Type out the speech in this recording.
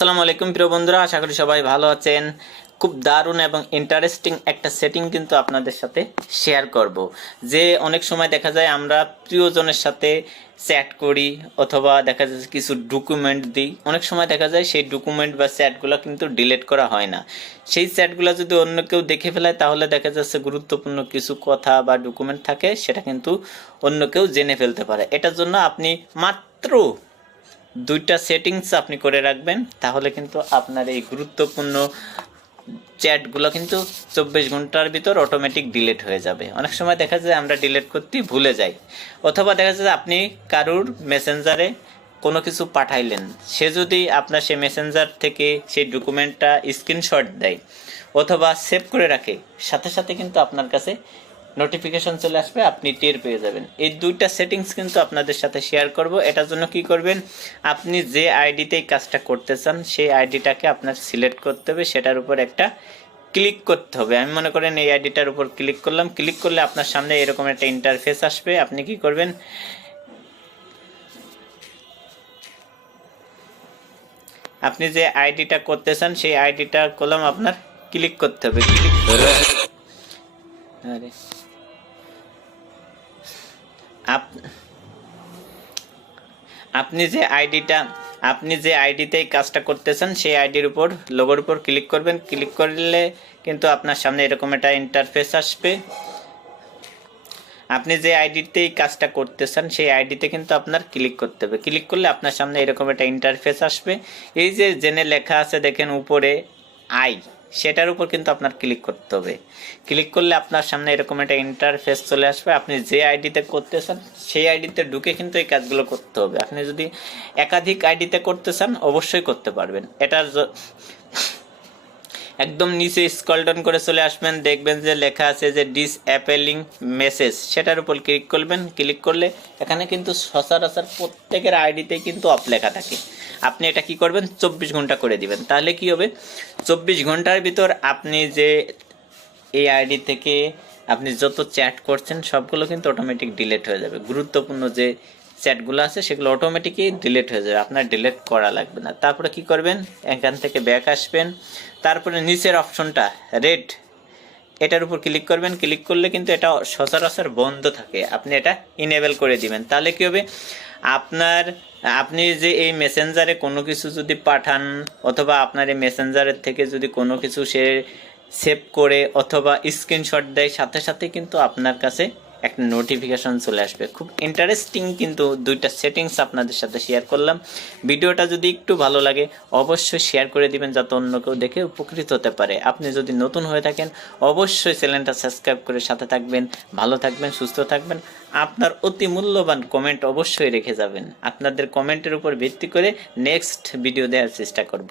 আসসালামু আলাইকুম প্রিয় বন্ধুরা, আশা করি সবাই ভালো আছেন। খুব দারুণ এবং ইন্টারেস্টিং একটা সেটিং কিন্তু আপনাদের সাথে শেয়ার করব। যে অনেক সময় দেখা যায় আমরা প্রিয়জনের সাথে চ্যাট করি অথবা দেখা যাচ্ছে কিছু ডকুমেন্ট দিই। অনেক সময় দেখা যায় সেই ডকুমেন্ট বা চ্যাটগুলো কিন্তু ডিলিট করা হয় না। সেই চ্যাটগুলো যদি অন্য কেউ দেখে ফেলায়, তাহলে দেখা যাচ্ছে গুরুত্বপূর্ণ কিছু কথা বা ডকুমেন্ট থাকে, সেটা কিন্তু অন্য কেউ জেনে ফেলতে পারে। এটার জন্য আপনি মাত্র দুইটা সেটিংস আপনি করে রাখবেন, তাহলে কিন্তু আপনার এই গুরুত্বপূর্ণ চ্যাটগুলো কিন্তু চব্বিশ ঘণ্টার ভিতর অটোমেটিক ডিলিট হয়ে যাবে। অনেক সময় দেখা যায় আমরা ডিলিট করতে ভুলে যাই, অথবা দেখা যায় আপনি কারুর মেসেঞ্জারে কোনো কিছু পাঠাইলেন, সে যদি আপনার সেই মেসেঞ্জার থেকে সেই ডকুমেন্টটা স্ক্রিনশট দেয়, অথবা সেভ করে রাখে, সাথে সাথে কিন্তু আপনার কাছে নোটিফিকেশন চলে আসবে আপনি টের পেয়ে যাবেন। এই দুইটা সেটিংস কিন্তু আপনাদের সাথে শেয়ার করব। এটার জন্য কি করবেন? আপনি যে আইডিতে এই কাজটা করতে চান সেই আইডিটাকে আপনার সিলেক্ট করতে হবে। সেটার উপর একটা ক্লিক করতে হবে। আমি মনে করেন এই আইডিটার উপর ক্লিক করলাম। ক্লিক করলে আপনার সামনে এরকম একটা ইন্টারফেস আসবে। আপনি কি করবেন? আপনি যে আইডিটা করতে চান সেই আইডিটা কলম আপনার ক্লিক করতে হবে। ক্লিক আরে। আপ- আপনি যে আইডিটা, আপনি যে আইডিতে এই কাজটা করতেছেন, সেই আইডির উপর লোগোর উপর ক্লিক করবেন। ক্লিক করলে কিন্তু আপনার সামনে এরকম একটা ইন্টারফেস আসবে। আপনি যে আইডিতে এই কাজটা করতেছেন, সেই আইডিতে কিন্তু আপনার ক্লিক করতে হবে। ক্লিক করলে আপনার সামনে এরকম একটা ইন্টারফেস আসবে। এই যে জেনে লেখা আছে, দেখেন উপরে আই। সেটার উপর কিন্তু আপনার ক্লিক করতে হবে। ক্লিক করলে আপনার সামনে এরকম একটা ইন্টারফেস চলে আসবে। আপনি যে আইডিতে করতে চান সেই আইডিতে ঢুকে কিন্তু এই কাজগুলো করতে হবে। আপনি যদি একাধিক আইডিতে করতে চান, অবশ্যই করতে পারবেন। এটার একদম নিচে স্ক্রল ডাউন করে চলে আসবেন, দেখবেন যে লেখা আছে যে ডিস অ্যাপেলিং মেসেজ সেটার উপর ক্লিক করবেন ক্লিক করলে এখানে কিন্তু সচরাচর প্রত্যেকের আইডিতেই কিন্তু অফ লেখা থাকে। আপনি এটা কি করবেন? চব্বিশ ঘণ্টা করে দিবেন। তাহলে কি হবে? চব্বিশ ঘণ্টার ভিতর আপনি যে এই আইডি থেকে আপনি যত চ্যাট করছেন, সবগুলো কিন্তু অটোমেটিক ডিলিট হয়ে যাবে। গুরুত্বপূর্ণ যে চ্যাটগুলো আছে, সেগুলো অটোমেটিকই ডিলিট হয়ে যাবে। আপনার ডিলিট করা লাগবে না। তারপরে কি করবেন? এখান থেকে ব্যাক আসবেন। তারপরে নিচের অপশনটা রেড এটার উপর ক্লিক করবেন। ক্লিক করলে কিন্তু এটা সচরাচর বন্ধ থাকে। আপনি এটা ইনেবল করে দিবেন। তাহলে কি হবে? আপনার, আপনি যে এই মেসেঞ্জারে কোনো কিছু যদি পাঠান, অথবা আপনার এই মেসেঞ্জারের থেকে যদি কোনো কিছু সে সেভ করে, অথবা স্ক্রিনশট দেয়, সাথে সাথে কিন্তু আপনার কাছে একটা নোটিফিকেশন চলে আসবে। খুব ইন্টারেস্টিং কিন্তু দুইটা সেটিংস আপনাদের সাথে শেয়ার করলাম। ভিডিওটা যদি একটু ভালো লাগে, অবশ্যই শেয়ার করে দিবেন যাতে অন্য কেউ দেখে উপকৃত হতে পারে। আপনি যদি নতুন হয়ে থাকেন, অবশ্যই চ্যানেলটা সাবস্ক্রাইব করে সাথে থাকবেন, ভালো থাকবেন, সুস্থ থাকবেন। আপনার অতি মূল্যবান কমেন্ট অবশ্যই রেখে যাবেন। আপনাদের কমেন্টের উপর ভিত্তি করে নেক্সট ভিডিও দেওয়ার চেষ্টা করব।